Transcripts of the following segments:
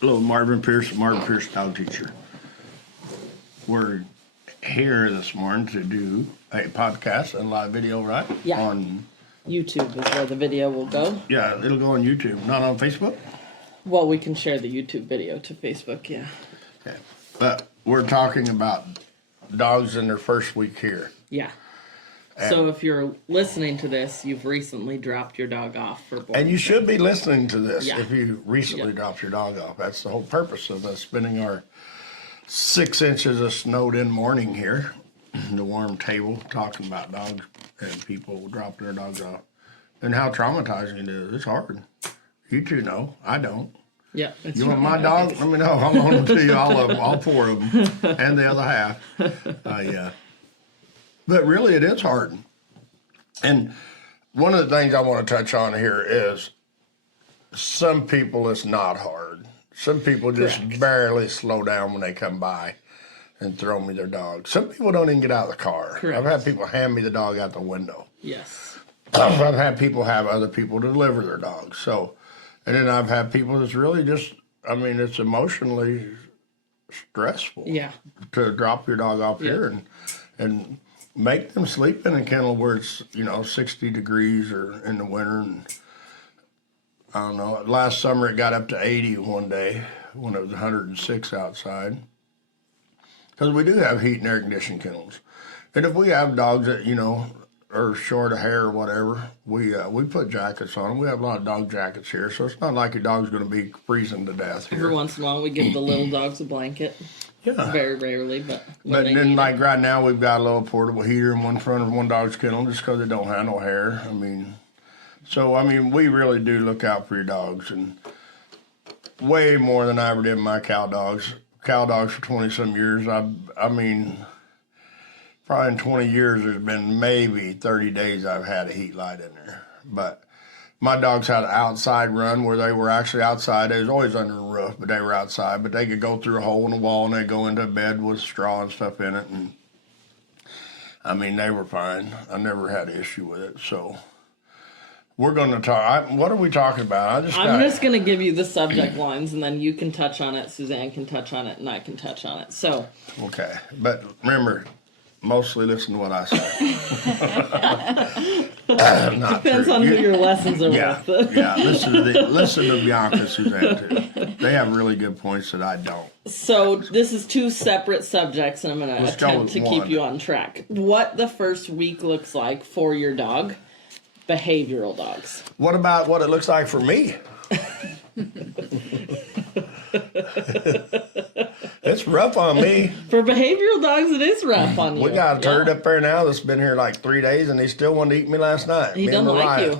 Hello, Marvin Pierce Dog Teacher. We're here this morning to do a podcast and live video, right? Yeah. On YouTube is where the video will go. Yeah, it'll go on YouTube, not on Facebook. Well, we can share the YouTube video to Facebook, yeah. Okay. But we're talking about dogs in their first week here. Yeah. So if you're listening to this, you've recently dropped your dog off for boarding. And you should be listening to this Yeah. if you recently dropped your dog off. That's the whole purpose of us spending our 6 inches of snowed in morning here, the warm table, talking about dogs and people drop their dogs off and how traumatizing it is. It's hard. You two know. I don't. Yeah. You want my dog? Let me know. I'm going to tell you all of them, all four of them, and the other half. Yeah. But really, it is hard. And one of the things I want to touch on here is some people it's not hard. Some people just barely slow down when they come by and throw me their dog. Some people don't even get out of the car. Correct. I've had people hand me the dog out the window. Yes. I've had people have other people deliver their dogs. So, and then I've had people that's really just, I mean, it's emotionally stressful. Yeah. To drop your dog off here and make them sleep in a kennel where it's, 60 degrees or in the winter. And I don't know, last summer it got up to 80 one day when it was 106 outside. Because we do have heat and air conditioned kennels. And if we have dogs that, are short of hair or whatever, we put jackets on them. We have a lot of dog jackets here, so it's not like your dog's going to be freezing to death here. Every once in a while, we give the little dogs a blanket. Yeah. Very rarely, but then, like right now, we've got a little portable heater in one front of one dog's kennel just because they don't have no hair. We really do look out for your dogs, and way more than I ever did my cow dogs. Cow dogs for 20-some years. Probably in 20 years, there's been maybe 30 days I've had a heat light in there. But my dogs had an outside run where they were actually outside. They was always under the roof, but they were outside. But they could go through a hole in the wall and they'd go into a bed with straw and stuff in it. And they were fine. I never had an issue with it. So we're going to talk. What are we talking about? I'm just going to give you the subject lines, and then you can touch on it, Suzanne can touch on it, and I can touch on it. So. Okay. But remember, mostly listen to what I say. Depends on who your lessons are with. Listen to Bianca and Suzanne too. They have really good points that I don't. So this is two separate subjects, and I'm going to attempt to keep you on track. What the first week looks like for your dog, behavioral dogs. What about what it looks like for me? It's rough on me. For behavioral dogs, it is rough on you. We got a turd up there now that's been here like 3 days, and he still wanted to eat me last night. He don't like you.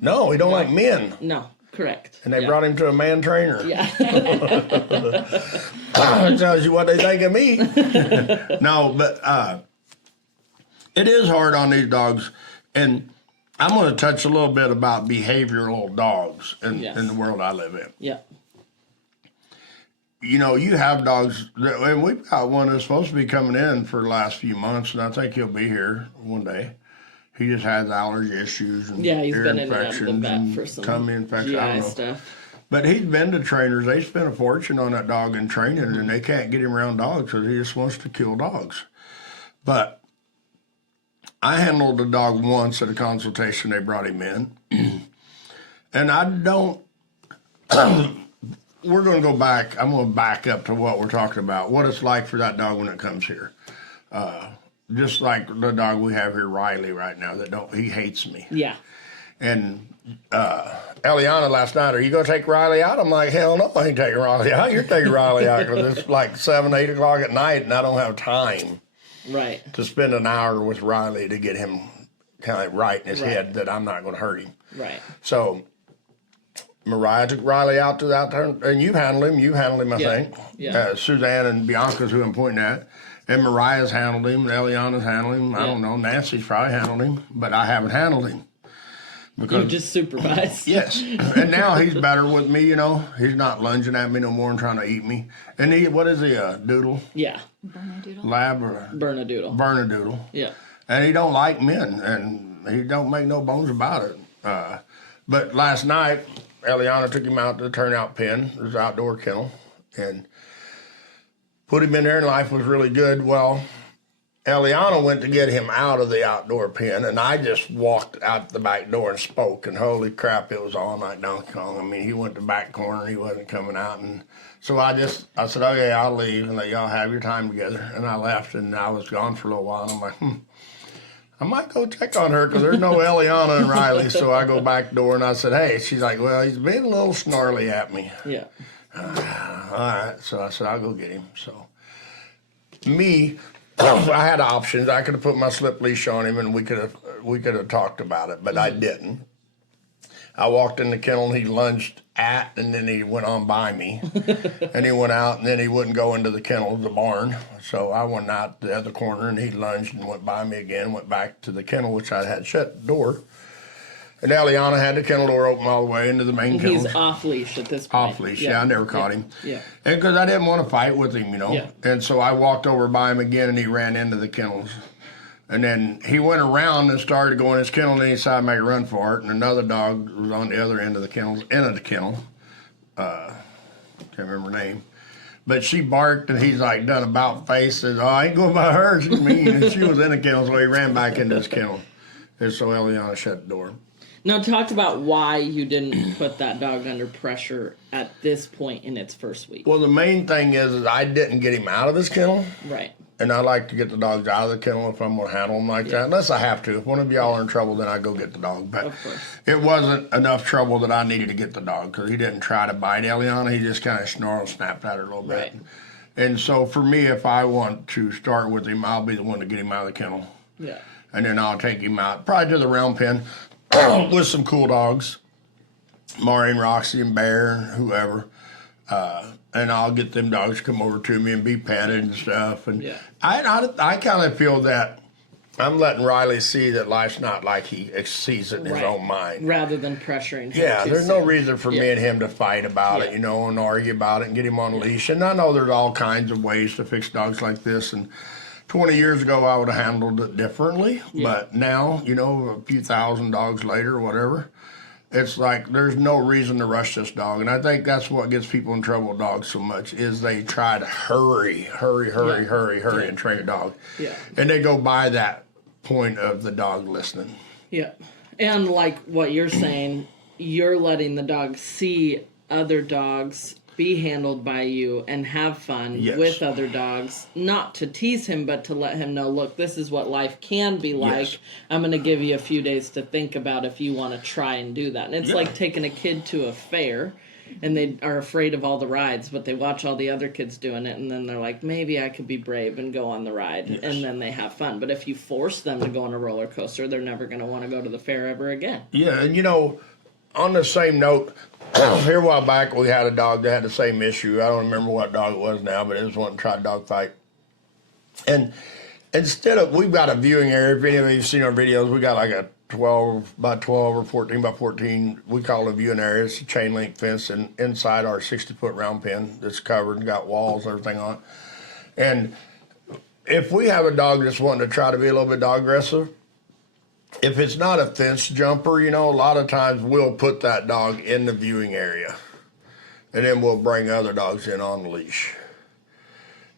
No, he don't like men. No, correct. And they brought him to a man trainer. Yeah. That tells you what they think of me. No, but it is hard on these dogs, and I'm going to touch a little bit about behavioral dogs in the world I live in. Yeah. You have dogs, and we've got one that's supposed to be coming in for the last few months, and I think he'll be here one day. He just has allergy issues and he's ear been in infections the vet and for some tummy infections. I don't know. stuff. But he's been to trainers. They spent a fortune on that dog in training, and they can't get him around dogs because he just wants to kill dogs. But I handled the dog once at a consultation. They brought him in, and I don't. We're going to go back. I'm going to back up to what we're talking about, what it's like for that dog when it comes here. Just like the dog we have here, Riley, right now, he hates me. Yeah. And Eliana last night, are you going to take Riley out? I'm like, hell no, I ain't taking Riley out. You're taking Riley out because it's like 7, 8 o'clock at night, and I don't have time to spend an hour with Riley to get him kind of right in his head that I'm not going to hurt him. Right. So Mariah took Riley out to that turn, and you handled him, I think. Yeah. Suzanne and Bianca's who I'm pointing at. And Mariah's handled him, and Eliana's handled him. I don't know, Nancy's probably handled him, but I haven't handled him. Because, you just supervised. Yes. And now he's better with me, He's not lunging at me no more and trying to eat me. And what is he, a doodle? Yeah. Bernedoodle. Lab or? Bernedoodle. Bernedoodle. Yeah. And he don't like men, and he don't make no bones about it. But last night, Eliana took him out to the turnout pen, his outdoor kennel, and put him in there, and life was really good. Well, Eliana went to get him out of the outdoor pen, and I just walked out the back door and spoke, and holy crap, it was on like Donkey Kong. I mean, he went to the back corner, he wasn't coming out, and so I said, okay, I'll leave and let y'all have your time together, and I left, and I was gone for a little while, and I'm like, I might go check on her because there's no Eliana and Riley. So I go back door and I said, hey, she's like, well, he's being a little snarly at me. Yeah. All right. So I said, I'll go get him. So I had options. I could have put my slip leash on him and we could have talked about it, but I didn't. I walked in the kennel and he lunged at, and then he went on by me. And he went out, and then he wouldn't go into the kennel, the barn. So I went out the other corner, and he lunged and went by me again, went back to the kennel, which I had shut the door. And Eliana had the kennel door open all the way into the main kennel. He's off leash at this point. Off leash, yeah, I never caught him. Yeah. And because I didn't want to fight with him, Yeah. And so I walked over by him again, and he ran into the kennels. And then he went around and started going in his kennel, and he decided to make a run for it. And another dog was on the other end of the kennel, can't remember her name. But she barked, and he's like done about face, says, oh, I ain't going by her, she's mean. And she was in the kennel, so he ran back into his kennel. And so Eliana shut the door. Now, talk about why you didn't put that dog under pressure at this point in its first week. Well, the main thing is I didn't get him out of his kennel. Right. And I like to get the dogs out of the kennel if I'm going to handle them like that. Unless I have to. If one of y'all are in trouble, then I go get the dog. But Of course. it wasn't enough trouble that I needed to get the dog because he didn't try to bite Eliana. He just kind of snarled, snapped at her a little bit. Right. And so for me, if I want to start with him, I'll be the one to get him out of the kennel. Yeah. And then I'll take him out, probably to the round pen with some cool dogs, Mari and Roxy and Bear and whoever. And I'll get them dogs to come over to me and be petted and stuff. And Yeah. I kind of feel that I'm letting Riley see that life's not like he sees it in his Right. own mind. Rather than pressuring him. Yeah, too there's no soon. reason for me and him to fight about it, Yeah. and argue about it and get him on a leash. And I know there's all kinds of ways to fix dogs like this. And 20 years ago, I would have handled it differently. Yeah. But now, a few thousand dogs later or whatever, it's like there's no reason to rush this dog. And I think that's what gets people in trouble with dogs so much is they try to hurry, and train a dog. Yeah. And they go by that point of the dog listening. Yeah. And like what you're saying, you're letting the dog see other dogs be handled by you and have fun Yes. with other dogs, not to tease him, but to let him know, look, this is what life can be like. Yes. I'm going to give you a few days to think about if you want to try and do that. And it's like taking a kid to a fair and they are afraid of all the rides, but they watch all the other kids doing it and then they're like, maybe I could be brave and go on the ride. Yes. And then they have fun. But if you force them to go on a roller coaster, they're never going to want to go to the fair ever again. Yeah, and on the same note, here a while back we had a dog that had the same issue. I don't remember what dog it was now, but it was one that tried to dog fight. And we've got a viewing area. If any of you have seen our videos, we got like a 12 by 12 or 14 by 14, we call it a viewing area. It's a chain link fence and inside our 60-foot round pen that's covered and got walls and everything on it. And if we have a dog that's wanting to try to be a little bit dog aggressive, if it's not a fence jumper, a lot of times we'll put that dog in the viewing area and then we'll bring other dogs in on the leash.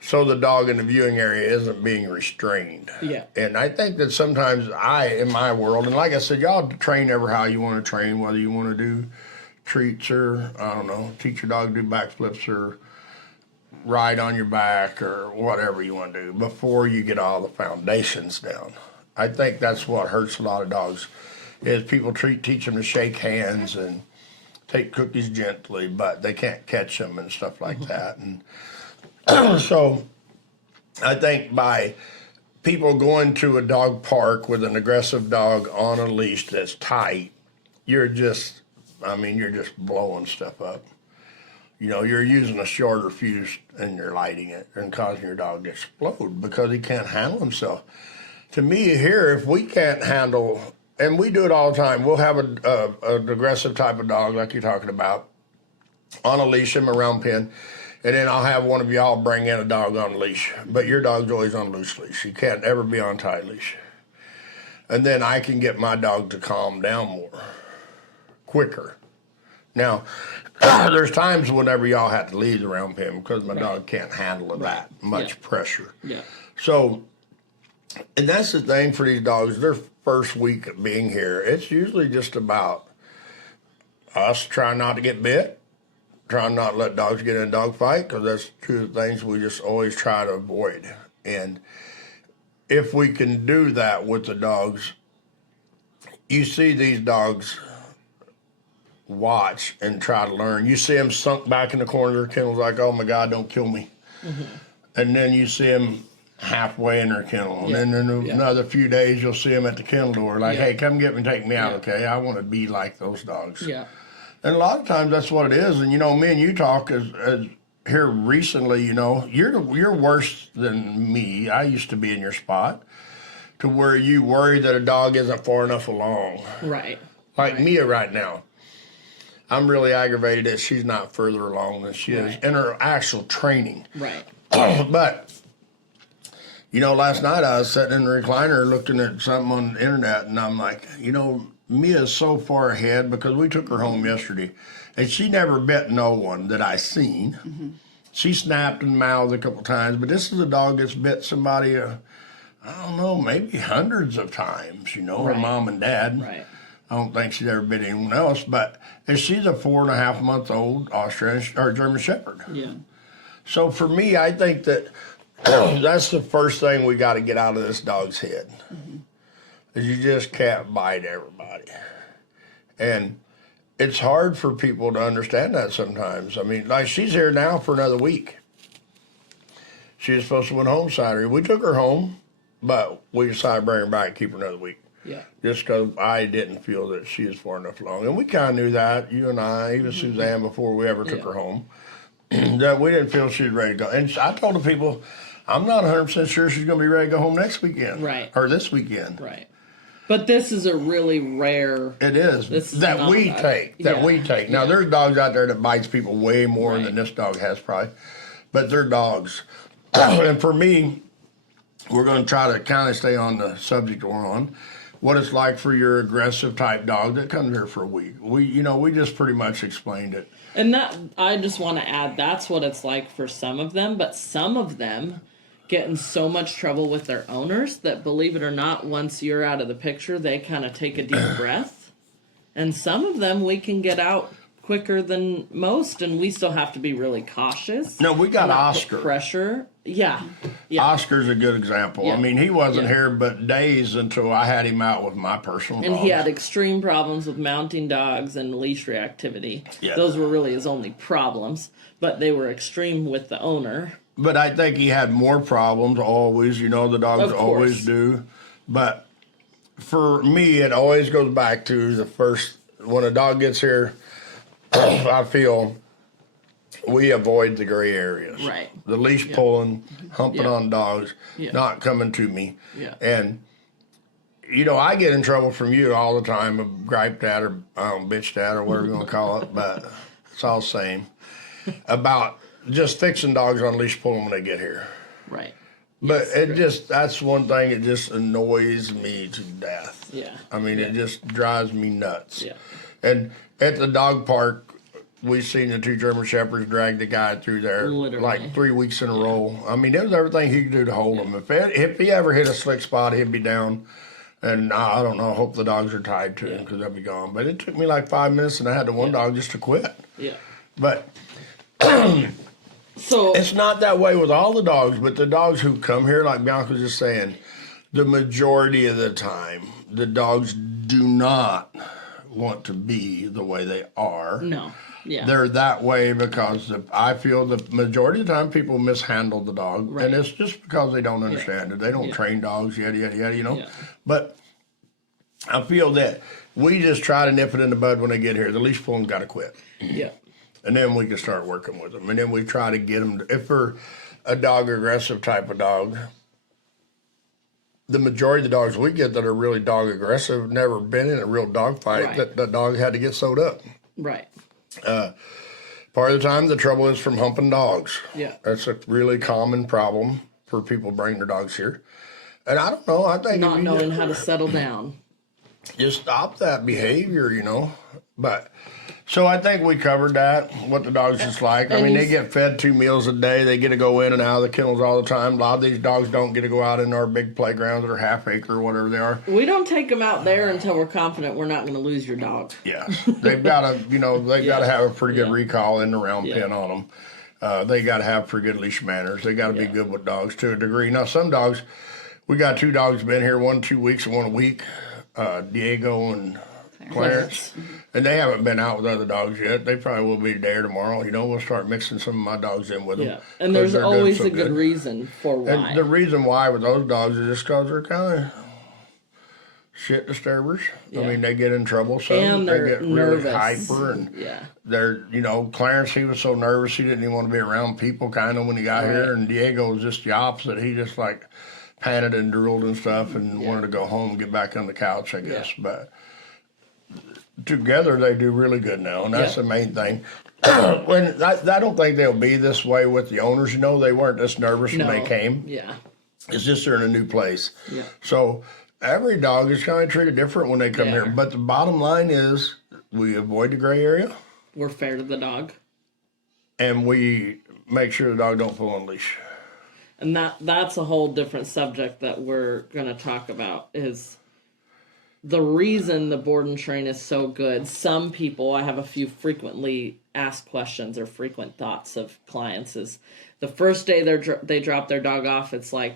So the dog in the viewing area isn't being restrained. Yeah. And I think that sometimes in my world, and like I said, y'all train ever how you want to train, whether you want to do treats or, I don't know, teach your dog to do backflips or ride on your back or whatever you want to do before you get all the foundations down. I think that's what hurts a lot of dogs is people teach them to shake hands and take cookies gently, but they can't catch them and stuff like that. And so I think by people going to a dog park with an aggressive dog on a leash that's tight, you're just blowing stuff up. You're using a shorter fuse and you're lighting it and causing your dog to explode because he can't handle himself. To me here, if we can't handle, and we do it all the time, we'll have an aggressive type of dog like you're talking about on a leash in my round pen, and then I'll have one of y'all bring in a dog on a leash, but your dog's always on a loose leash. You can't ever be on tight leash. And then I can get my dog to calm down more, quicker Now, there's times whenever y'all have to leave the round pen because my Right. dog can't handle that much Yeah. pressure. Yeah. So, and that's the thing for these dogs, their first week of being here, it's usually just about us trying not to get bit, trying not to let dogs get in a dog fight, because that's two of the things we just always try to avoid. And if we can do that with the dogs, you see these dogs watch and try to learn. You see them sunk back in the corner of their kennels like, oh my God, don't kill me. And then you see them halfway in their kennel. Yeah. And then in Yeah. another few days, you'll see them at the kennel door like, Yeah. hey, come get me, take me out, Yeah. okay? I want to be like those dogs. Yeah. And a lot of times that's what it is. And, you know, me and you talk as here recently, you know, you're worse than me. I used to be in your spot to where you worry that a dog isn't far enough along. Right. Like Mia right now. I'm really aggravated that she's not further along than she is in her actual training. Right. But, you know, last night I was sitting in the recliner looking at something on the internet, and I'm like, you know, Mia's so far ahead because we took her home yesterday, and she never bit no one that I seen. She snapped and mouthed a couple times, but this is a dog that's bit somebody, I don't know, maybe hundreds of times, you know, her Right. mom and dad. Right. I don't think she's ever bit anyone else, and she's a 4.5-month-old Australian or German Shepherd. Yeah. So for me, I think that that's the first thing we got to get out of this dog's head. Is you just can't bite everybody. And it's hard for people to understand that sometimes. I mean, like she's here now for another week. She was supposed to went home Saturday. We took her home, but we decided to bring her back and keep her another week. Yeah. Just because I didn't feel that she was far enough along. And we kind of knew that, you and I, even Suzanne, before we ever took her home, that we didn't feel she was ready to go. And I told the people, I'm not 100% sure she's going to be ready to go home next weekend. Right. Or this weekend. Right. But this is a really rare. It is. This is that we not- take. yeah. We take. Now, there's dogs out there that bites people way more Right. than this dog has probably. But they're dogs. And for me, we're going to try to kind of stay on the subject we're on. What it's like for your aggressive type dog that comes here for a week. We just pretty much explained it. And that, I just want to add, that's what it's like for some of them, but some of them get in so much trouble with their owners that, believe it or not, once you're out of the picture, they kind of take a deep breath. And some of them we can get out quicker than most, and we still have to be really cautious. No, we got not put Oscar. pressure. Yeah. Yeah. Oscar's a good example. Yeah. I mean, he wasn't Yeah. here but days until I had him out with my personal And dogs. he had extreme problems with mounting dogs and leash reactivity. Yeah. Those were really his only problems, but they were extreme with the owner. But I think he had more problems always. You know, the dogs Of course. always do. But for me, it always goes back to the first, when a dog gets here, I feel we avoid the gray areas. Right. The leash pulling, humping Yeah. on dogs, Yeah. not coming to me. Yeah. And, you know, I get in trouble from you all the time, griped at or bitched at or whatever you want to call it, but it's all the same, about just fixing dogs on leash pulling when they get here. Right. But that's one thing that just annoys me to death. Yeah. I mean, it just drives me nuts. Yeah. And at the dog park, we've seen the two German Shepherds drag the guy through there Literally. like 3 weeks in a row. I mean, it was everything he could do to hold him. If he ever hit a slick spot, he'd be down. And I don't know, I hope the dogs are tied to him because they'll be gone. But it took me like 5 minutes, and I had the one dog just to quit. Yeah. But So it's not that way with all the dogs, but the dogs who come here, like Bianca was just saying, the majority of the time, the dogs do not want to be the way they are. no. Yeah. They're that way because I feel the majority of the time people mishandle the dog. Right. And it's just because they don't understand it. They don't train dogs, yada, yada, yada, you know. Yeah. But I feel that we just try to nip it in the bud when they get here. The leash pulling got to quit. Yeah. And then we can start working with them. And then we try to get them, if they're a dog aggressive type of dog, the majority of the dogs we get that are really dog aggressive never been in a real dog fight. Right. That the dog had to get sewed up. Right. Part of the time, the trouble is from humping dogs. Yeah. That's a really common problem for people bringing their dogs here. And I don't know, I think Not if you knowing how to settle down. just stop that behavior, you know. But So I think we covered that, what the dog's just like. I And mean, you they get fed 2 meals a day. They get to go in and out of the kennels all the time. A lot of these dogs don't get to go out in our big playgrounds or half acre or whatever they are. We don't take them out there until we're confident we're not going to lose your dog. Yeah, they've got to, they've got to have a pretty good recall in the round pen on them. They got to have pretty good leash manners. They got to be good with dogs to a degree. Now, some dogs, we got 2 dogs been here, 1 2 weeks and 1 a week, Diego and Clarence. And they haven't been out with other dogs yet. They probably will be today or tomorrow. We'll start mixing some of my dogs in with them. Yeah, and there's always a good reason for why. And the reason why with those dogs is just because they're kind of shit disturbers. I mean, they get in trouble. So and they get nervous. really hyper. And they're, Clarence, he was so nervous he didn't even want to be around people kind of when he got here. And Diego was just the opposite. He just like panted and drooled and stuff and wanted to go home and get back on the couch, I guess. But together they do really good now, and that's the main thing. When I don't think they'll be this way with the owners. They weren't this nervous when they came. Yeah, it's just they're in a new place. Yeah. So every dog is kind of treated different when they come here. But the bottom line is we avoid the gray area. We're fair to the dog, and we make sure the dog don't pull on leash. And that's a whole different subject that we're going to talk about is the reason the board and train is so good. Some people, I have a few frequently asked questions or frequent thoughts of clients is the first day they drop their dog off, it's like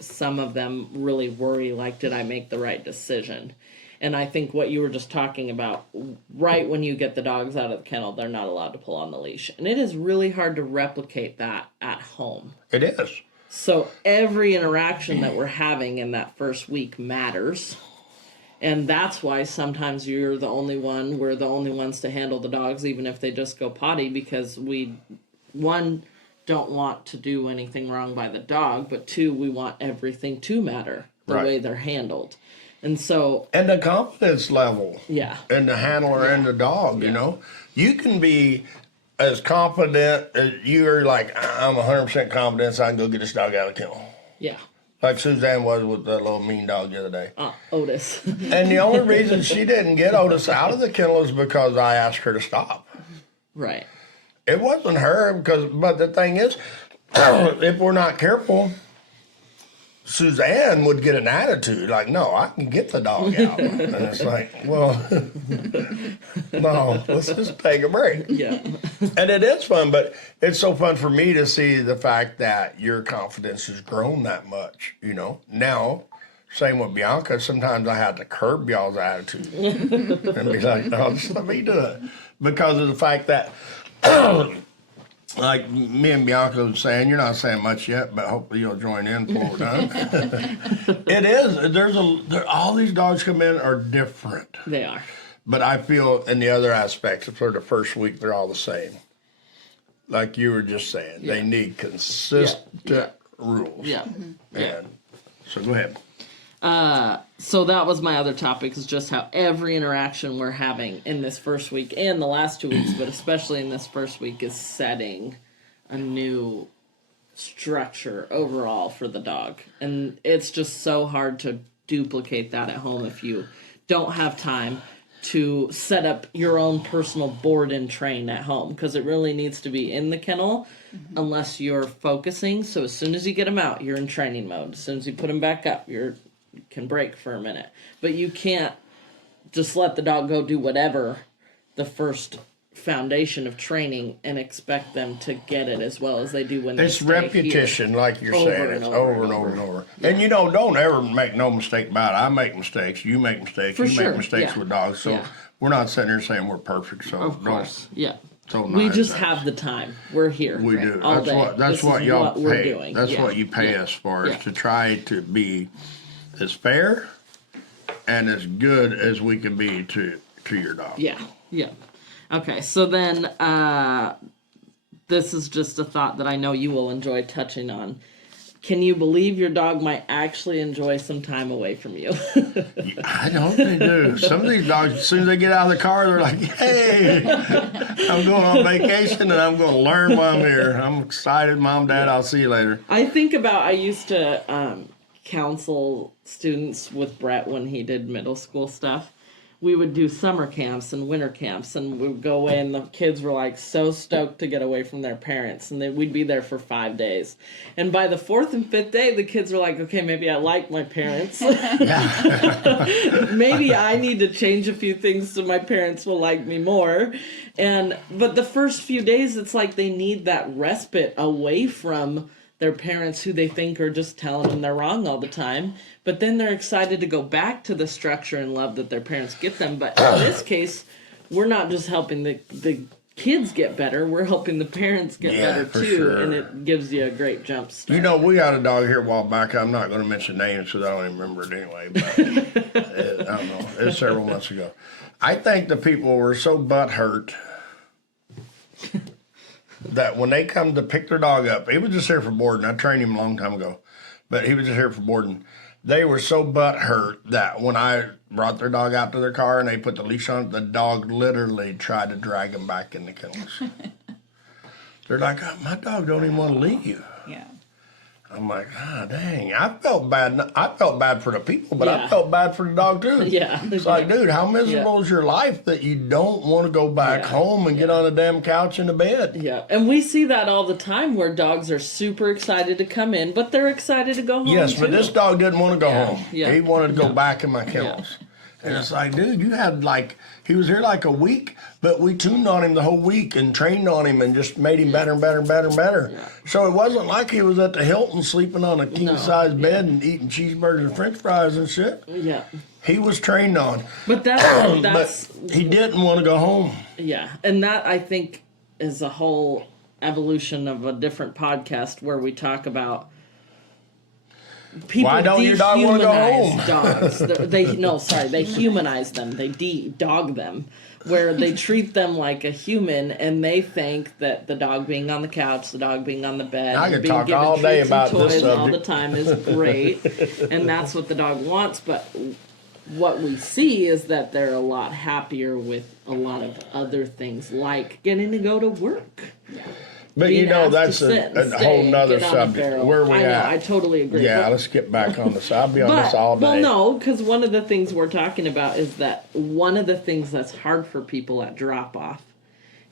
some of them really worry, like, did I make the right decision? And I think what you were just talking about, right when you get the dogs out of the kennel, they're not allowed to pull on the leash. And it is really hard to replicate that at home. It is. So every interaction that we're having in that first week matters. And that's why sometimes we're the only ones to handle the dogs, even if they just go potty, because we, 1, don't want to do anything wrong by the dog, but 2, we want everything to matter the way they're handled. And so... And the confidence level. Yeah. And the handler and the dog, You can be as confident as you're like, I'm 100% confident so I can go get this dog out of the kennel. Yeah. Like Suzanne was with that little mean dog the other day. Otis. And the only reason she didn't get Otis out of the kennel is because I asked her to stop. Right. It wasn't her, but the thing is, if we're not careful, Suzanne would get an attitude like, no, I can get the dog out. And it's like, well, no, let's just take a break. Yeah. And it is fun, but it's so fun for me to see the fact that your confidence has grown that much, Now, same with Bianca, sometimes I have to curb y'all's attitude and be like, oh, just let me do it. Because of the fact that, like me and Bianca was saying, you're not saying much yet, but hopefully you'll join in before we're done. It is. All these dogs come in are different. They are. But I feel in the other aspects, for the first week, they're all the same. Like you were just saying, they need consistent rules. Yeah. And so go ahead. So that was my other topic, is just how every interaction we're having in this first week and the last 2 weeks, but especially in this first week, is setting a new structure overall for the dog. And it's just so hard to duplicate that at home if you don't have time to set up your own personal board and train at home, because it really needs to be in the kennel unless you're focusing. So as soon as you get them out, you're in training mode. As soon as you put them back up, you can break for a minute. But you can't just let the dog go do whatever the first foundation of training and expect them to get it as well as they do when they It's stay repetition, here. like you're saying. It's over and over and over. Yeah. And don't ever make no mistake about it. I make mistakes. You make mistakes. For you sure. make mistakes with dogs. So we're not sitting here saying we're perfect. So of course, So we just have the time. We're here. We do. All day. That's what y'all pay. We're doing. That's what you pay us for, is to try to be as fair and as good as we can be to your dog. Yeah. Okay, so then this is just a thought that I know you will enjoy touching on. Can you believe your dog might actually enjoy some time away from you? I don't they do. Some of these dogs, as soon as they get out of the car, they're like, hey, I'm going on vacation and I'm going to learn while I'm here. I'm excited, Mom, Dad, I'll see you later. I used to counsel students with Brett when he did middle school stuff. we would do summer camps and winter camps, and we would go away, and the kids were like so stoked to get away from their parents, and we'd be there for 5 days. And by the 4th and 5th day, the kids were like, okay, maybe I like my parents. Maybe I need to change a few things so my parents will like me more. But the first few days, it's like they need that respite away from their parents who they think are just telling them they're wrong all the time. But then they're excited to go back to the structure and love that their parents get them. But in this case, we're not just helping the kids get better, we're helping the parents get better too. Sure. And it gives you a great jump start. You know, we had a dog here a while back. I'm not going to mention names because I don't even remember it anyway. But I don't know. It was several months ago. I think the people were so butthurt that when they come to pick their dog up, he was just here for boarding. I trained him a long time ago, but he was just here for boarding. They were so butthurt that when I brought their dog out to their car and they put the leash on it, the dog literally tried to drag him back in the kennels. They're like, oh, my dog don't even want to leave. Yeah. I'm like, dang. I felt bad. I felt bad for the people, but I felt bad for the dog too. Yeah. It's like, dude, how miserable is your life that you don't want to go back home and get on a damn couch in the bed? Yeah, and we see that all the time where dogs are super excited to come in, but they're excited to go home. Yes, too. but this dog didn't want to go home. Yeah. He wanted to go back in my kennels. And it's like, dude, you had he was here like a week, but we tuned on him the whole week and trained on him and just made him better and better and better and better. Yeah. So it wasn't like he was at the Hilton sleeping on a king-size bed and eating cheeseburgers and french fries and shit. Yeah. He was trained on. But that's But he didn't want to go home. Yeah, and that I think is a whole evolution of a different podcast where we talk about people. Why don't your dog want to go home? Dogs. They humanize them. They dog them, where they treat them like a human, and they think that the dog being on the couch, the dog being on the bed, I could being talk given all day treats about and this toys all subject. the time is great, and that's what the dog wants. But what we see is that they're a lot happier with a lot of other things, like getting to go to work. Yeah. But Being you know, asked that's to sit a and whole stay, nother get on a subject. barrel. Where we I know, at? I totally agree. Yeah, But- let's get back on this. I'll be on this all day. Well, no, because one of the things we're talking about is that one of the things that's hard for people at drop-off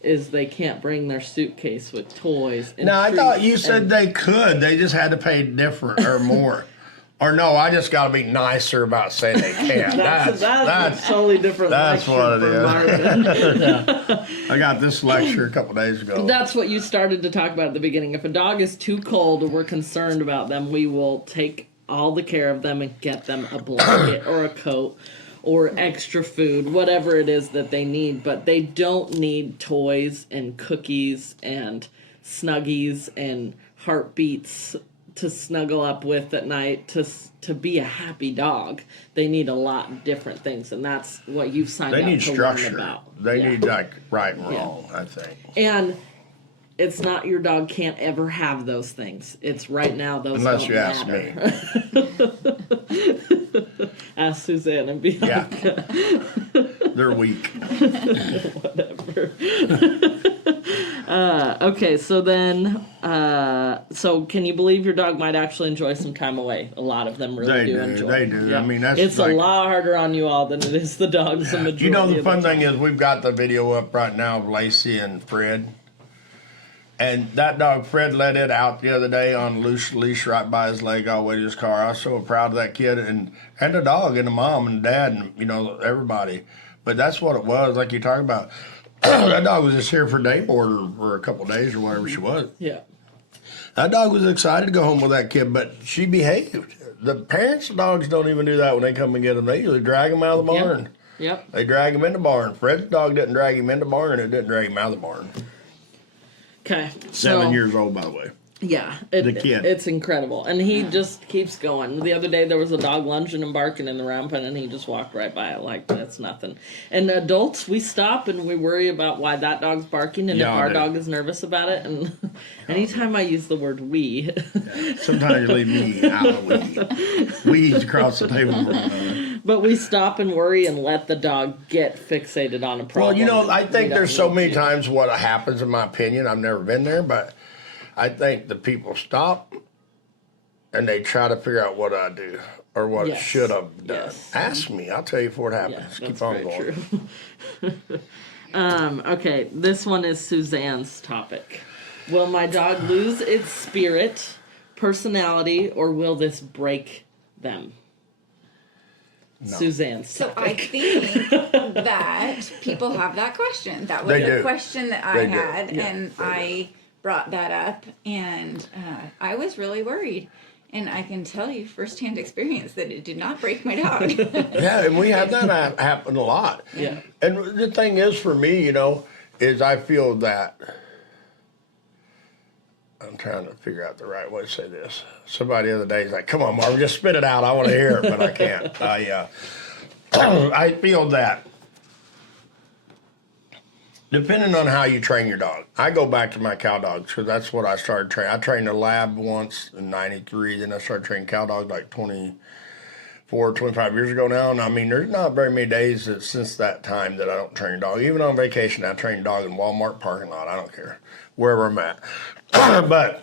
is they can't bring their suitcase with toys. And No, I thought you treats said and- they could. They just had to pay different or more. Or no, I just got to be nicer about saying they can't. That's a totally different that's lecture what it for is. Marvin. I got this lecture a couple days ago. That's what you started to talk about at the beginning. If a dog is too cold or we're concerned about them, we will take all the care of them and get them a blanket or a coat or extra food, whatever it is that they need. But they don't need toys and cookies and Snuggies and heartbeats to snuggle up with at night to be a happy dog. They need a lot of different things, and that's what you've signed They up need to learn structure. about. They Yeah. need right and wrong, I think. And it's not your dog can't ever have those things. It's right now those Unless don't you ask matter. Ask Suzanne and be Yeah. like, They're weak. whatever. Okay, so then, so can you believe your dog might actually enjoy some time away? A lot of them really They do do, enjoy. they do. Yeah. I mean, that's it's like- a lot harder on you all than it is the dogs. The majority. You know, the of fun time. thing is we've got the video up right now of Lacey and Fred. And that dog, Fred, let it out the other day on a loose leash right by his leg all the way to his car. I was so proud of that kid and the dog and the mom and dad and, you know, everybody. But that's what it was, like you're talking about. That dog was just here for day board for a couple of days or whatever she was. Yeah. That dog was excited to go home with that kid, but she behaved. The parents' dogs don't even do that when they come and get them. They usually drag them out of the barn. Yep. They drag him in the barn. Fred's dog didn't drag him in the barn, and it didn't drag him out of the barn. Okay. 7 years old, by the way. Yeah, The kid. It's incredible, and he just keeps going. The other day there was a dog lunging and barking in the round pen, and he just walked right by it like that's nothing. And adults, we stop and we worry about why that dog's barking, and if Yeah, I our do. dog is nervous about it. And anytime I use the word "we," Sometimes you leave me out of the weeds across the table from one another. but we stop and worry and let the dog get fixated on a problem. Well, you know, I We think don't there's so need many to. times what happens, in my opinion. I've never been there, but I think the people stop and they try to figure out what I do. or what Yes. should have done. Yes. Ask me. I'll tell you before it Yeah, happens. that's Keep on very going. true. Okay, this one is Suzanne's topic. Will my dog lose its spirit, personality, or will this break them? No. Suzanne's So topic. I think that people have that question. That was They a do. question that I They do. had, Yeah, and I brought that up, and I was really worried. And I can tell you firsthand experience that it did not break my dog. Yeah, and we have that happen a lot. Yeah. And the thing is, for me, is I feel that I'm trying to figure out the right way to say this. Somebody the other day is like, "Come on, Marvin, just spit it out. I want to hear it," but I can't. I feel that depending on how you train your dog. I go back to my cow dogs because that's what I started training. I trained a lab once in '93, then I started training cow dogs like 25 years ago now. And I mean, there's not very many days since that time that I don't train a dog. Even on vacation, I train a dog in Walmart parking lot. I don't care wherever I'm at. But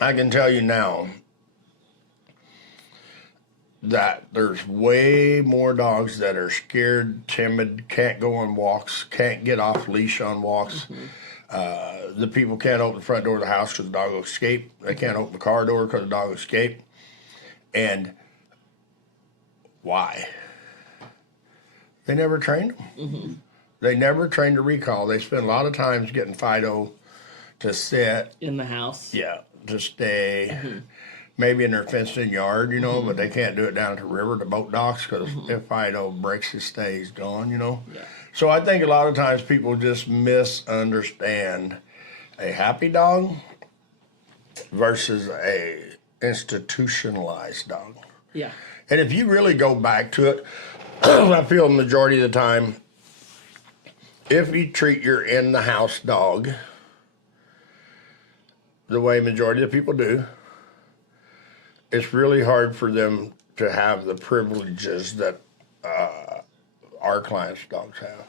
I can tell you now that there's way more dogs that are scared, timid, can't go on walks, can't get off leash on walks. The people can't open the front door of the house because the dog will escape. They can't open the car door because the dog will escape. And why? They never trained them. Mm-hmm. They never trained a recall. They spend a lot of times getting Fido to sit, In the house. to stay, maybe in their fenced-in yard, but they can't do it down at the river, the boat docks, because if Fido breaks his stay, he's gone, Yeah. So I think a lot of times people just misunderstand a happy dog versus a institutionalized dog. Yeah. And if you really go back to it, I feel the majority of the time, if you treat your in-the-house dog the way majority of people do, it's really hard for them to have the privileges that our clients' dogs have.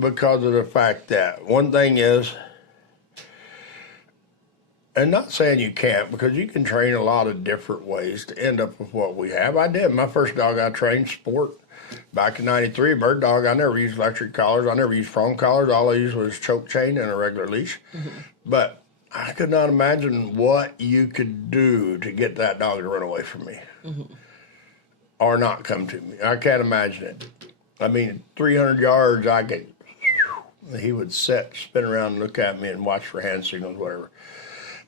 Because of the fact that one thing is, and not saying you can't, because you can train a lot of different ways to end up with what we have. I did. My first dog I trained, Sport, back in '93, bird dog. I never used electric collars. I never used prong collars. All I used was choke chain and a regular leash. But I could not imagine what you could do to get that dog to run away from me or not come to me. I can't imagine it. I mean, 300 yards, he would sit, spin around, and look at me and watch for hand signals, whatever.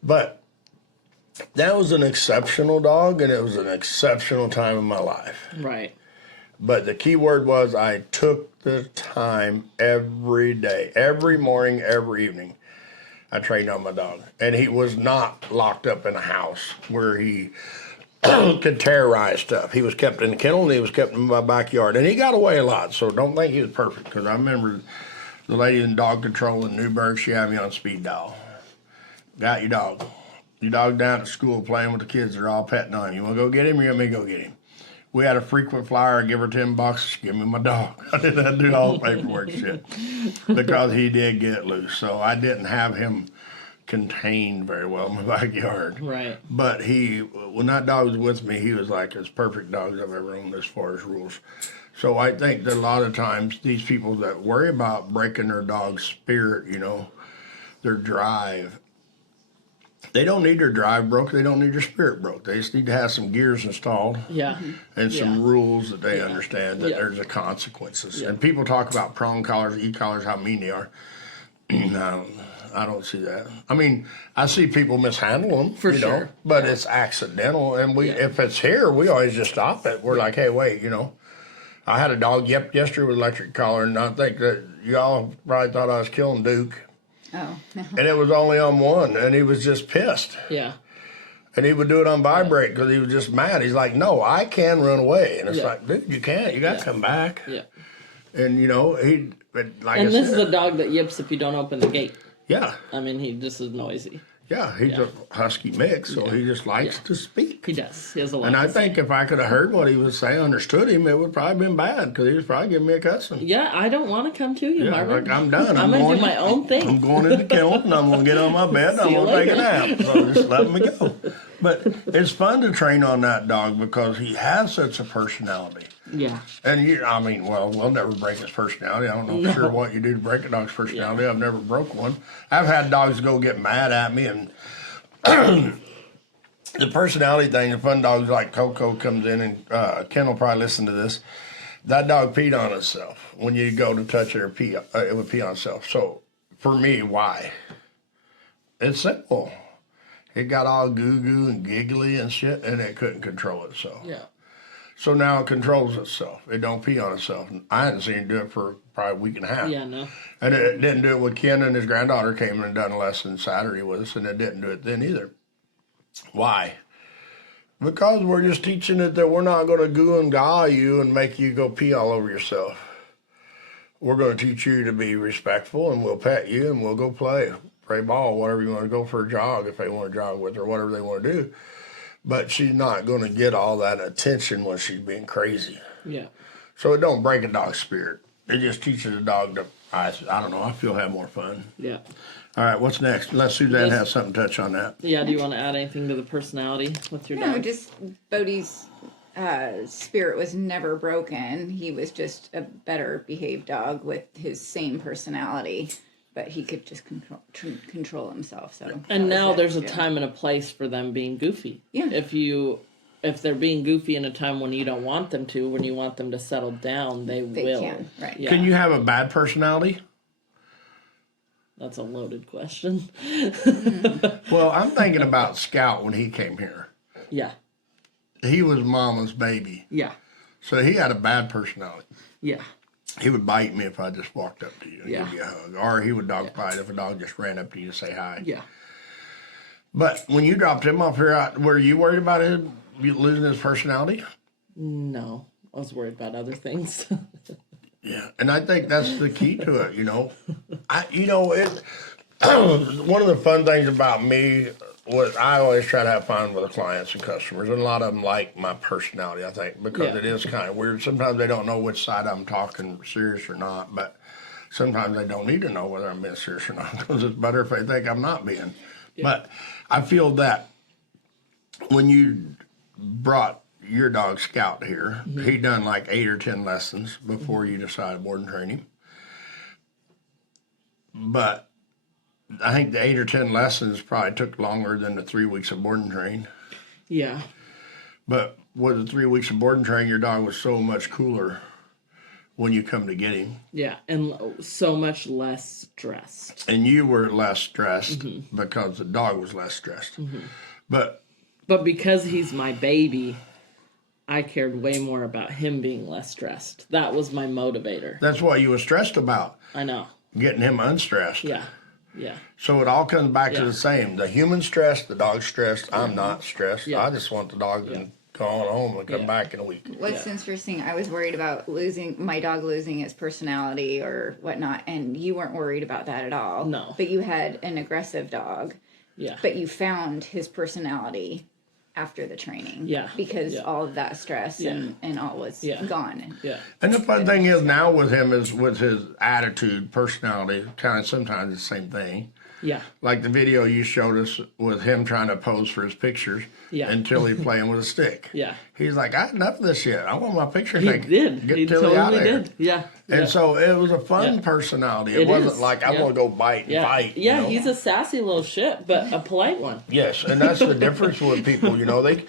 But that was an exceptional dog, and it was an exceptional time in my life. Right. But the key word was I took the time every day, every morning, every evening. I trained on my dog. And he was not locked up in a house where he could terrorize stuff. He was kept in the kennel, and he was kept in my backyard. And he got away a lot, so don't think he was perfect. Because I remember the lady in dog control in Newburgh, she had me on speed dial. Got your dog. Your dog down at school playing with the kids. They're all petting on you. You want to go get him, or you want me to go get him? We had a frequent flyer. Give her $10. Give me my dog. I didn't have to do all the paperwork shit because he did get loose. So I didn't have him contained very well in my backyard. Right. But when that dog was with me, he was like as perfect dogs I've ever owned as far as rules. So I think that a lot of times these people that worry about breaking their dog's spirit, their drive, they don't need their drive broke. They don't need their spirit broke. They just need to have some gears installed. Yeah. And some Yeah. rules that they Yeah. understand that Yeah. there's a consequences. Yeah. And people talk about prong collars, e-collars, how mean they are. No, I don't see that. I mean, I see people mishandle them, For sure. but it's accidental. And if it's here, we always just stop it. We're like, hey, wait, I had a dog yesterday with electric collar, and I think that y'all probably thought I was killing Duke. Oh, no. And it was only on one, and he was just pissed. Yeah. And he would do it on vibrate because he was just mad. He's like, no, I can run away. And it's Yeah. like, dude, you can't. You got to come back. Yeah. And, but like And I this said, is a dog that yips if you don't open the gate. yeah. I mean, he just is noisy. Yeah, he's a husky mix, so he just likes to speak. He does. He has a lot And I to think say. if I could have heard what he was saying, understood him, it would probably been bad because he was probably giving me a cussing. Yeah, I don't want to come to you, Yeah, Marvin. like I'm done. I'm going to do my own thing. I'm going in the kennel and I'm going to get on my bed and I'm See you going to take a later. nap. So just let me go. But it's fun to train on that dog because he has such a personality. Yeah. And we'll never break his personality. I don't know for sure what you do to break a dog's personality. I've never broke one. I've had dogs go get mad at me, and the personality thing, the fun dogs like Coco comes in, and Ken will probably listen to this. That dog peed on itself. When you go to touch it or pee, it would pee on itself. So for me, why? It's simple. It got all goo-goo and giggly and shit, and it couldn't control itself. Yeah. So now it controls itself. It don't pee on itself. I hadn't seen it do it for probably a week and a half. Yeah, no. And it didn't do it when Ken and his granddaughter came and done a lesson Saturday with us, and it didn't do it then either. Why? Because we're just teaching it that we're not going to goo and gaw you and make you go pee all over yourself. We're going to teach you to be respectful, and we'll pet you, and we'll go play ball, whatever you want to go for a jog if they want to jog with her, whatever they want to do. But she's not going to get all that attention when she's being crazy. Yeah. So it don't break a dog's spirit. It just teaches a dog to, I don't know, I feel have more fun. Yeah. All right, what's next? Unless Suzanne Just- has something to touch on that. Yeah, do you want to add anything to the personality with your No, dog? just Bodie's spirit was never broken. He was just a better behaved dog with his same personality, but he could just control himself. So that And was now it, there's a yeah. time and a place for them being goofy. Yeah. If they're being goofy in a time when you don't want them to, when you want them to settle down, they will. can, right. Yeah. Can you have a bad personality? That's a loaded question. Well, I'm thinking about Scout when he came here. Yeah. He was Mama's baby. Yeah. So he had a bad personality. Yeah. He would bite me if I just walked up to you and Yeah. give you a hug. Or he would dog bite if a dog just ran up to you to say hi. Yeah. But when you dropped him off here, were you worried about him losing his personality? No. I was worried about other things. Yeah, and I think that's the key to it. One of the fun things about me was I always try to have fun with the clients and customers, and a lot of them like my personality. I think because Yeah. it is kind of weird. Sometimes they don't know which side I'm talking serious or not, but sometimes they don't need to know whether I'm being serious or not because it's better if they think I'm not being. Yeah. But I feel that when you brought your dog Scout here, he done like 8 or 10 lessons before you decided board and train him. But I think the 8 or 10 lessons probably took longer than the 3 weeks of board and train. Yeah. But with the 3 weeks of board and train, your dog was so much cooler when you come to get him. Yeah. And so much less stressed. And you were less stressed because the dog was less stressed. But But because he's my baby, I cared way more about him being less stressed. That was my motivator. that's what you were stressed about, I know. getting him unstressed. Yeah. Yeah. So it all comes back to Yeah. the same. The human stressed, the dog stressed. I'm not stressed. Yeah. I just want the dog to go on home and come Yeah. back in a week. What's Yeah. interesting, I was worried about my dog losing his personality or whatnot, and you weren't worried about that at all. No. But you had an aggressive dog, Yeah. but you found his personality after the training. Yeah. Because Yeah. all of that stress and all was Yeah. gone. Yeah. And the fun thing is now with him is with his attitude, personality, kind of sometimes the same thing. Yeah. Like the video you showed us with him trying to pose for his pictures Yeah. until he playing with a stick. Yeah. He's like, I had enough of this shit. I want my picture He taken. did. Get He Tilly out totally of there. did. Yeah. And yeah. so it was a fun Yeah. personality. It It wasn't is. like I Yeah. want to go bite and Yeah. fight. Yeah. you know? He's a sassy little shit, but a polite one. Yes, and that's the difference with people. They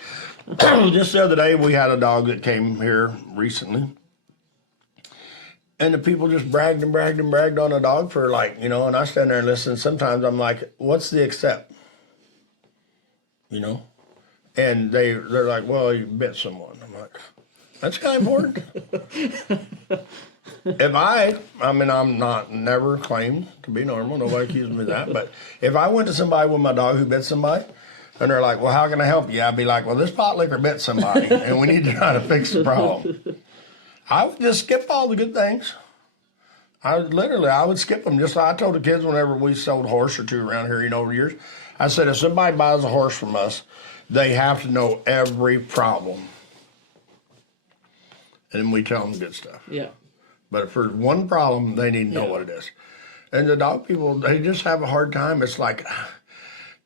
just the other day we had a dog that came here recently, and the people just bragged and bragged and bragged on the dog for and I stand there and listen. Sometimes I'm like, "What's the accept?" And they're like, "Well, you bit someone." I'm like, "That's kind of important." If I'm not never claimed to be normal. Nobody accuses me of that. But if I went to somebody with my dog who bit somebody, and they're like, "Well, how can I help you?" I'd be like, "Well, this pot liquor bit somebody, and we need to try to fix the problem." I would just skip all the good things. I would skip them. Just like I told the kids whenever we sold a horse or two around here, over the years, I said, if somebody buys a horse from us, they have to know every problem. And then we tell them good stuff. Yeah. But if there's one problem, they need to know what it is. And the dog people, they just have a hard time. It's like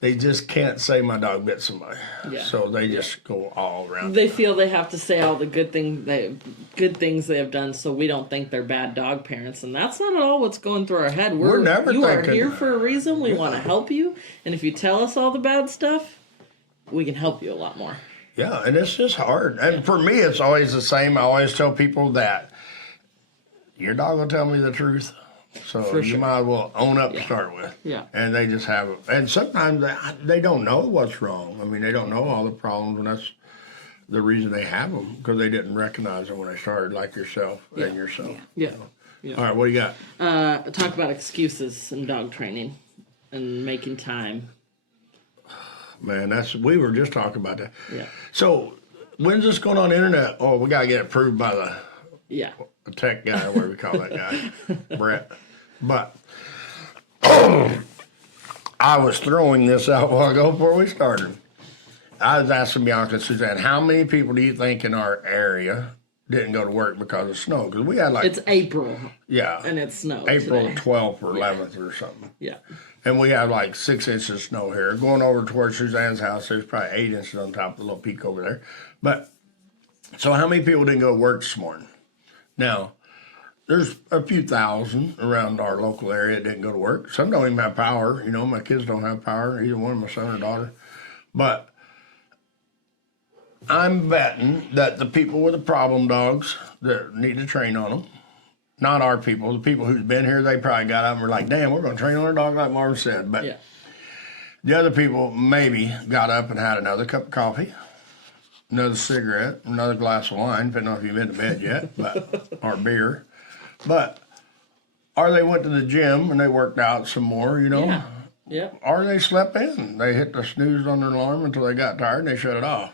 they just can't say my dog bit somebody. Yeah. So they just go all around. They feel they have to say all the good things they have done, so we don't think they're bad dog parents, and that's not at all what's going through our head. We're never you thinking, are here for a reason. We want to help you, and if you tell us all the bad stuff, we can help you a lot more. Yeah, and it's just hard. And for me, it's always the same. I always tell people that your dog will tell me the truth. So you might as well own up to start with. Yeah. And they just have it. And sometimes they don't know what's wrong. I mean, they don't know all the problems, and that's the reason they have them, because they didn't recognize them when they started, like yourself and yourself. Yeah. All right, what do you got? Talk about excuses in dog training and making time. Man, we were just talking about that. Yeah. So when's this going on the internet? Oh, we got to get it approved by the tech guy, or whatever we call that guy, Brett. But I was throwing this out a while ago before we started. I was asking Bianca and Suzanne, how many people do you think in our area didn't go to work because of snow? Because we had It's April. Yeah. And it snowed April today. 12th or 11th or something. Yeah. And we had like 6 inches of snow here. Going over towards Suzanne's house, there's probably 8 inches on top of the little peak over there. But, so how many people didn't go to work this morning? Now, there's a few thousand around our local area that didn't go to work. Some don't even have power. You know, my kids don't have power, either one, my son or daughter. But I'm betting that the people with the problem dogs that need to train on them, not our people, the people who's been here, they probably got up and were like, damn, we're going to train on our dog like Marvin said. But the other people maybe got up and had another cup of coffee, another cigarette, another glass of wine, depending on if you've been to bed yet, but or beer. But, or they went to the gym and they worked out some more, you know. Yeah. Or they slept in. They hit the snooze on their alarm until they got tired and they shut it off.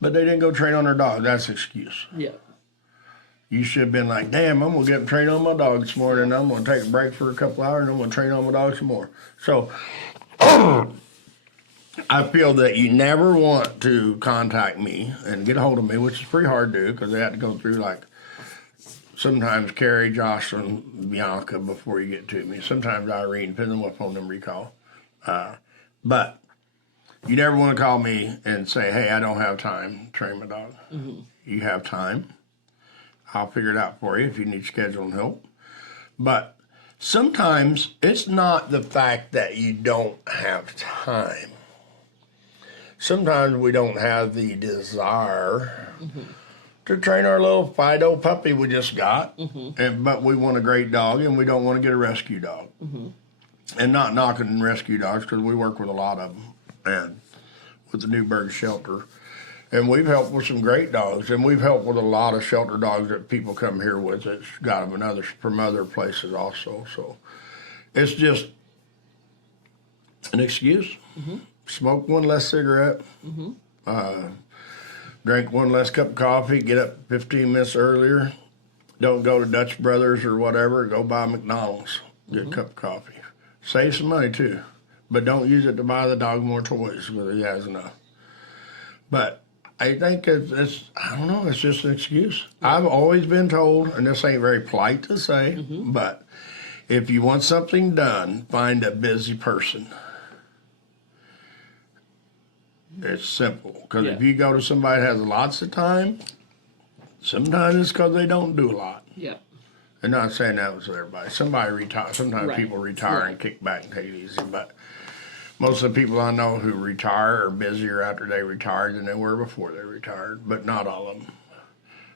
But they didn't go train on their dog. That's an excuse. Yeah. You should have been like, damn, I'm going to get train on my dog this morning, and I'm going to take a break for a couple hours, and I'm going to train on my dog some more. So, I feel that you never want to contact me and get a hold of me, which is pretty hard to do, because they have to go through, like, sometimes Carrie, Jocelyn, Bianca before you get to me. Sometimes Irene, depending on what phone number you call. But you never want to call me and say, hey, I don't have time to train my dog. Mm-hmm. You have time. I'll figure it out for you if you need scheduling help. But sometimes it's not the fact that you don't have time. Sometimes we don't have the desire to train our little Fido puppy we just got, but we want a great dog and we don't want to get a rescue dog. And not knocking rescue dogs, because we work with a lot of them, and with the Newburgh shelter. And we've helped with some great dogs, and we've helped with a lot of shelter dogs that people come here with that's got them from other places also. So it's just an excuse. Smoke one less cigarette, drink one less cup of coffee, get up 15 minutes earlier, don't go to Dutch Brothers or whatever, go buy McDonald's, get a cup of coffee. Save some money too, but don't use it to buy the dog more toys because he has enough. But I think it's I don't know, it's just an excuse. I've always been told, and this ain't very polite to say, but if you want something done, find a busy person. It's simple, because if you go to somebody that has lots of time, sometimes it's because they don't do a lot. Yeah. I'm not saying that was everybody. Somebody retire. Sometimes people retire and kick back and take it easy, but most of the people I know who retire are busier after they retired than they were before they retired, but not all of them.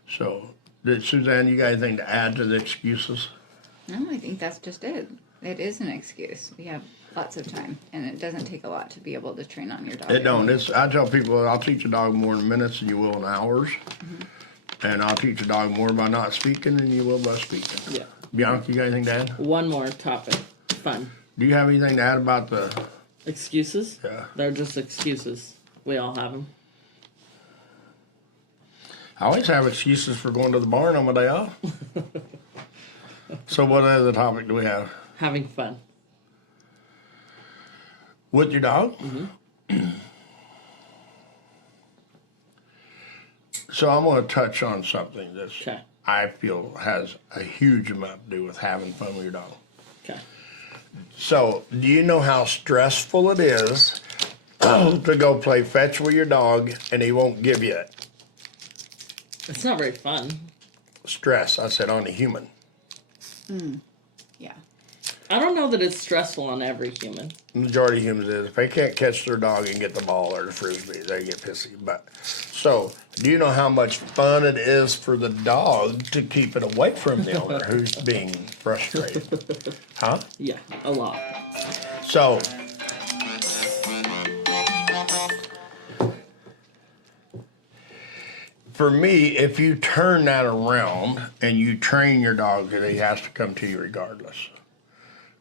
So, Suzanne, you got anything to add to the excuses? No, I think that's just it. It is an excuse. We have lots of time, and it doesn't take a lot to be able to train on your dog. It don't. I tell people I'll teach a dog more in minutes than you will in hours. And I'll teach a dog more by not speaking than you will by speaking. Yeah. Bianca, you got anything to add? One more topic. Fun. Do you have anything to add about the... Excuses? Yeah. They're just excuses. We all have them. I always have excuses for going to the barn on my day off. So what other topic do we have? Having fun. With your dog? So I'm going to touch on something that Okay. I feel has a huge amount to do with having fun with your dog. Okay. So, do you know how stressful it is to go play fetch with your dog and he won't give you it? It's not very fun. Stress, I said, on a human. Yeah. I don't know that it's stressful on every human. The majority of humans is if they can't catch their dog and get the ball or the frisbee, they get pissy. But so, do you know how much fun it is for the dog to keep it away from the owner who's being frustrated? Huh? Yeah, a lot. So, for me, if you turn that around and you train your dog that he has to come to you regardless,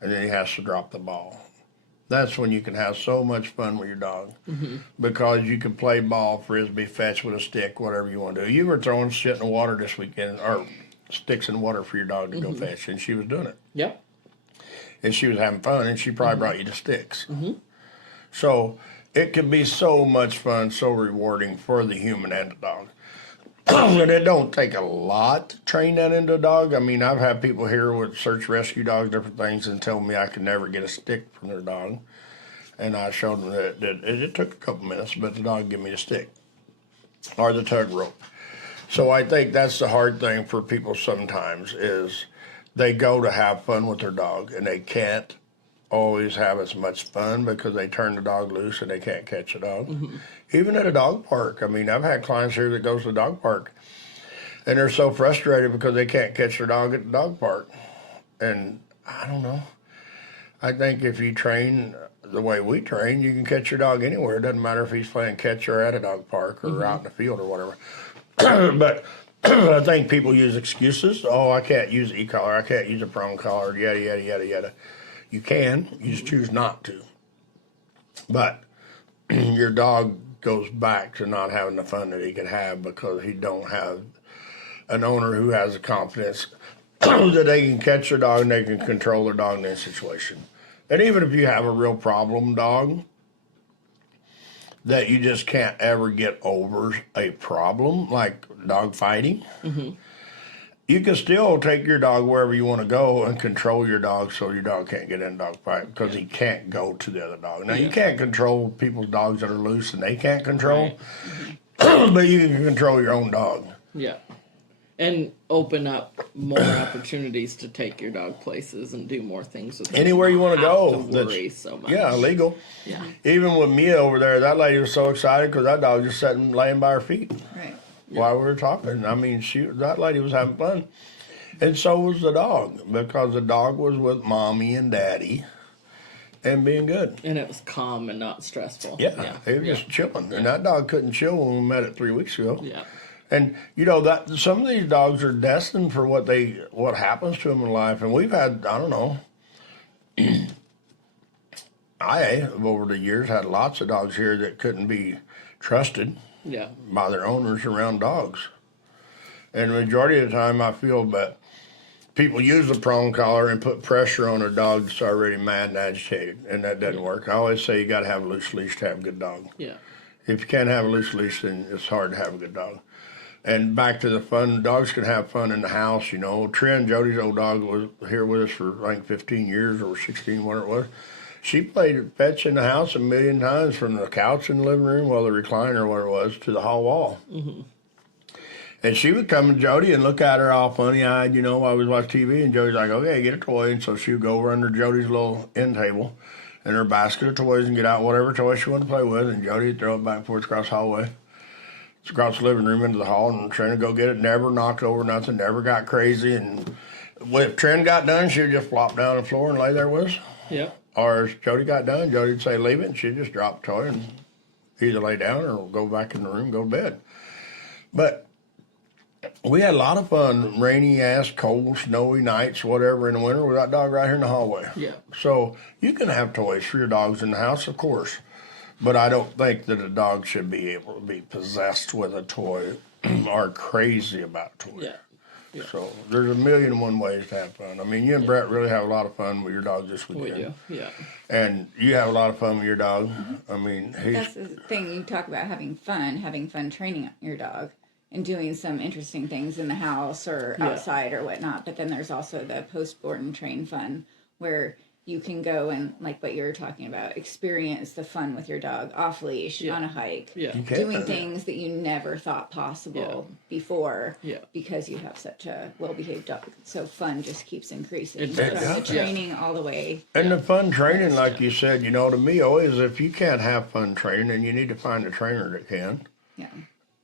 and then he has to drop the ball, that's when you can have so much fun with your dog. Because you can play ball, frisbee, fetch with a stick, whatever you want to do. You were throwing shit in the water this weekend, or sticks in water for your dog to go fetch, and she was doing it. Yep. And she was having fun, and she probably brought you the sticks. So it can be so much fun, so rewarding for the human and the dog. And it don't take a lot to train that into a dog. I mean, I've had people here with search rescue dogs, different things, and tell me I could never get a stick from their dog. And I showed them that it took a couple minutes, but the dog gave me the stick or the tug rope. So I think that's the hard thing for people sometimes is they go to have fun with their dog and they can't always have as much fun because they turn the dog loose and they can't catch a dog. Even at a dog park. I mean, I've had clients here that goes to the dog park and they're so frustrated because they can't catch their dog at the dog park. And I don't know. I think if you train the way we train, you can catch your dog anywhere. It doesn't matter if he's playing catch or at a dog park or out in the field or whatever. But I think people use excuses. Oh, I can't use an e-collar. I can't use a prong collar, yada, yada, yada, yada. You can. You just choose not to. But your dog goes back to not having the fun that he could have because he don't have an owner who has the confidence that they can catch their dog and they can control their dog in that situation. And even if you have a real problem dog that you just can't ever get over a problem, like dog fighting, you can still take your dog wherever you want to go and control your dog so your dog can't get in a dog fight because he can't go to the other dog. Now, you can't control people's dogs that are loose and they can't control, but you can control your own dog. Yeah. And open up more opportunities to take your dog places and do more things with them. Anywhere you want to go. To worry so much. Yeah, legal. Yeah. Even with Mia over there, that lady was so excited because that dog just sitting laying by her feet Right. while we were talking. I mean, that lady was having fun. And so was the dog because the dog was with mommy and daddy and being good. And it was calm and not stressful. Yeah, he was just chilling. And that dog couldn't chill when we met it 3 weeks ago. Yeah. And you know that some of these dogs are destined for what happens to them in life. And we've had, I don't know, I over the years had lots of dogs here that couldn't be trusted Yeah. by their owners around dogs. And the majority of the time, I feel that people use the prong collar and put pressure on a dog that's already mad and agitated, and that doesn't work. I always say you got to have a loose leash to have a good dog. Yeah. If you can't have a loose leash, then it's hard to have a good dog. And back to the fun, dogs can have fun in the house, you know. Trin, Jody's old dog, was here with us for, I think, 15 years or 16, whatever it was. She played fetch in the house a million times from the couch in the living room, well, the recliner, whatever it was, to the hall wall. And she would come to Jody and look at her all funny-eyed, you know, while we was watching TV. And Jody's like, okay, get a toy. And so she would go over under Jody's little end table in her basket of toys and get out whatever toy she wanted to play with. And Jody would throw it back and forth across the hallway. Across the living room into the hall and trying to go get it. Never knocked over nothing. Never got crazy. And when Trin got done, she would just flop down on the floor and lay there with us. Yep. Or if Jody got done, Jody'd say leave it, and she'd just drop the toy and either lay down or go back in the room, go to bed. But we had a lot of fun, rainy ass, cold, snowy nights, whatever, in the winter with that dog right here in the hallway. Yeah. So you can have toys for your dogs in the house, of course. But I don't think that a dog should be able to be possessed with a toy or crazy about toys. Yeah. Yeah. So there's a million and one ways to have fun. I mean, you and Brett really have a lot of fun with your dog this We weekend. do. Yeah. And you have a lot of fun with your dog. I mean, That's the thing. You talk about having fun training your dog and doing some interesting things in the house or outside or whatnot. But then there's also the post-boarding train fun where you can go and, like what you were talking about, experience the fun with your dog off leash on a hike, doing things that you never thought possible before because you have such a well-behaved dog. So fun just keeps increasing from the training all the way. And the fun training, like you said, you know, to me always, if you can't have fun training, then you need to find a trainer that can. Yeah.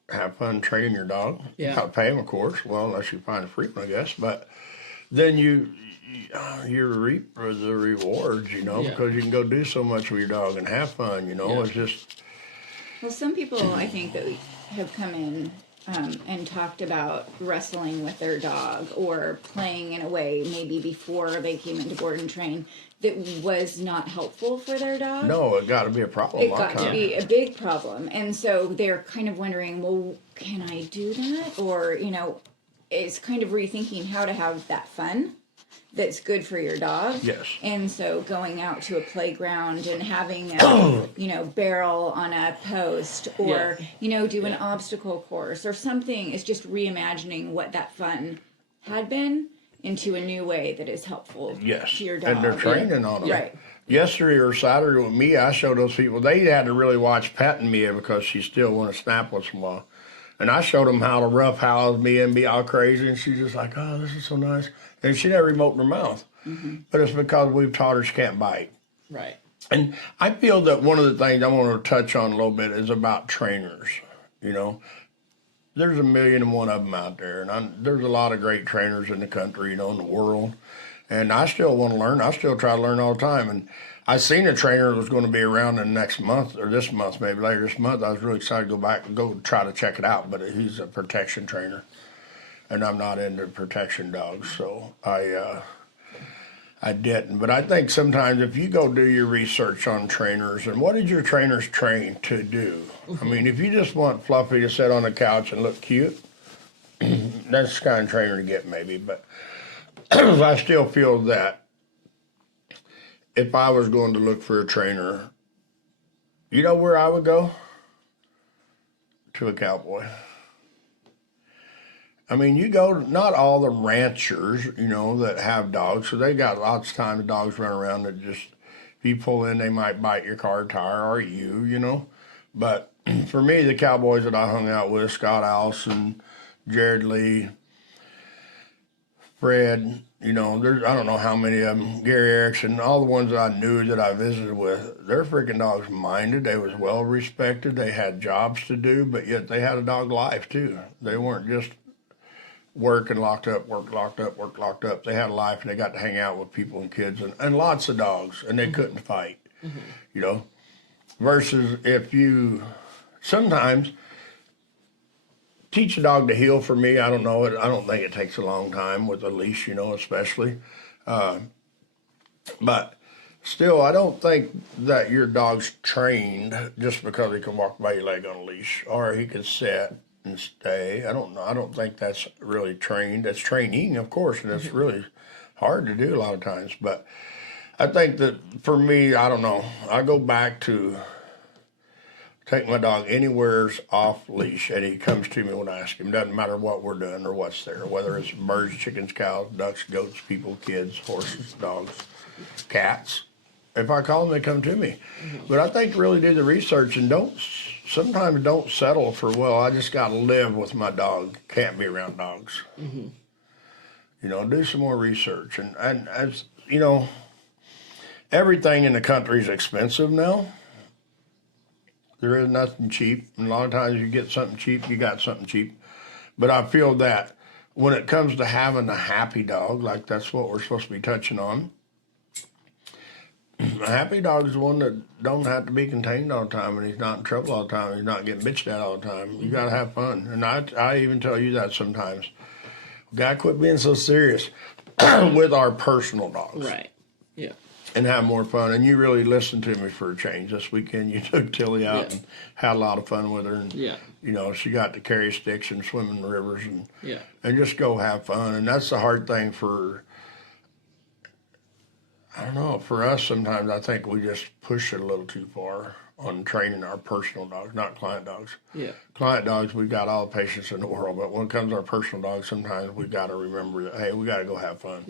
Have fun training your dog. Yeah. Not pay him, of course. Well, unless you find a free one, I guess. But then you reap the rewards, you know, because you can go do so much with your dog and have fun, you know. It's just. Well, some people I think that have come in and talked about wrestling with their dog or playing in a way maybe before they came into board and train that was not helpful for their dog. No, it got to be a problem. It got to be a big problem. And so they're kind of wondering, well, can I do that? Or, you know, it's kind of rethinking how to have that fun that's good for your dog. Yes. And so going out to a playground and having a, you know, barrel on a post or, you know, do an obstacle course or something is just reimagining what that fun had been into a new way that is helpful to your dog. And they're training on them. Right. Yesterday or Saturday with Mia, I showed those people, they had to really watch petting Mia because she still want to snap once in a while. And I showed them how to roughhouse Mia and be all crazy, and she's just like, oh, this is so nice. And she never even opened her mouth. But it's because we've taught her she can't bite. Right. And I feel that one of the things I want to touch on a little bit is about trainers, you know. There's a million and one of them out there, and there's a lot of great trainers in the country, you know, in the world. And I still want to learn. I still try to learn all the time. And I seen a trainer that was going to be around in the next month, or this month, maybe later this month. I was really excited to go back and go try to check it out, but he's a protection trainer. And I'm not into protection dogs, so I didn't. But I think sometimes if you go do your research on trainers, and what did your trainers train to do? I mean, if you just want Fluffy to sit on the couch and look cute, that's the kind of trainer to get maybe. But I still feel that if I was going to look for a trainer, you know where I would go? To a cowboy. I mean, you go, not all the ranchers, you know, that have dogs, so they got lots of time the dogs run around that just, if you pull in, they might bite your car tire or you know. But for me, the cowboys that I hung out with, Scott Allison, Jared Lee, Fred, you know, I don't know how many of them, Gary Erickson, all the ones that I knew that I visited with, their freaking dogs minded. They was well respected. They had jobs to do, but yet they had a dog life too. They weren't just work and locked up, work locked up, work locked up. They had a life and they got to hang out with people and kids and lots of dogs, and they couldn't fight, you know. Versus if you sometimes teach a dog to heel, for me, I don't know it. I don't think it takes a long time with a leash, you know, especially. But still, I don't think that your dog's trained just because he can walk by your leg on a leash or he can sit and stay. I don't know. I don't think that's really trained. That's training, of course, and it's really hard to do a lot of times. But I think that for me, I don't know. I go back to take my dog anywhere's off leash, and he comes to me when I ask him. Doesn't matter what we're doing or what's there, whether it's birds, chickens, cows, ducks, goats, people, kids, horses, dogs, cats. If I call them, they come to me. But I think really do the research and sometimes don't settle for, well, I just got to live with my dog. Can't be around dogs. You know, do some more research. And as you know, everything in the country is expensive now. There is nothing cheap. And a lot of times you get something cheap, you got something cheap. But I feel that when it comes to having a happy dog, like that's what we're supposed to be touching on, a happy dog is one that don't have to be contained all the time, and he's not in trouble all the time. He's not getting bitched at all the time. You got to have fun. And I even tell you that sometimes. We got to quit being so serious with our personal dogs. Right. Yeah. and have more fun. And you really listened to me for a change. This weekend you took Tilly out and had a lot of fun with her. And, you know, she got to carry sticks and swim in the rivers and just go have fun. And that's the hard thing for, I don't know, for us sometimes I think we just push it a little too far on training our personal dogs, not client dogs. Client dogs, we've got all the patience in the world, but when it comes to our personal dogs, sometimes we've got to remember that, hey, we got to go have fun.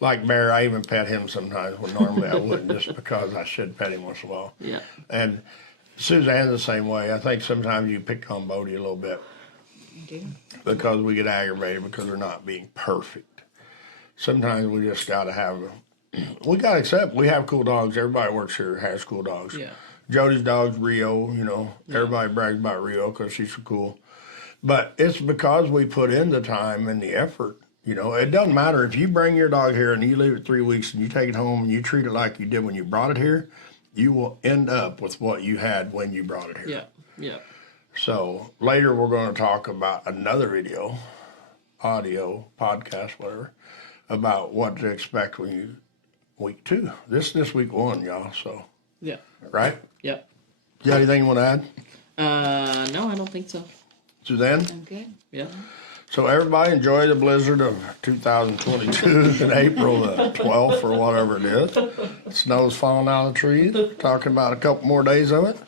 Like Bear, I even pet him sometimes when normally I wouldn't, just because I should pet him once in a while. And Suzanne's the same way. I think sometimes you pick on Bodie a little bit. I do. Because we get aggravated because they're not being perfect. Sometimes we just got to have, we got to accept, we have cool dogs. Everybody works here has cool dogs. Jody's dog's Rio, you know, everybody brags about Rio because she's so cool. But it's because we put in the time and the effort. You know, it doesn't matter if you bring your dog here and you leave it 3 weeks and you take it home and you treat it like you did when you brought it here, you will end up with what you had when you brought it here. So later we're going to talk about another video, audio, podcast, whatever, about what to expect when you week 2. This week 1, y'all. So right? You got anything you want to add? No, I don't think so. Suzanne? I'm good. So everybody enjoy the blizzard of 2022 in April the 12th or whatever it is. Snow's falling out of the trees. Talking about a couple more days of it.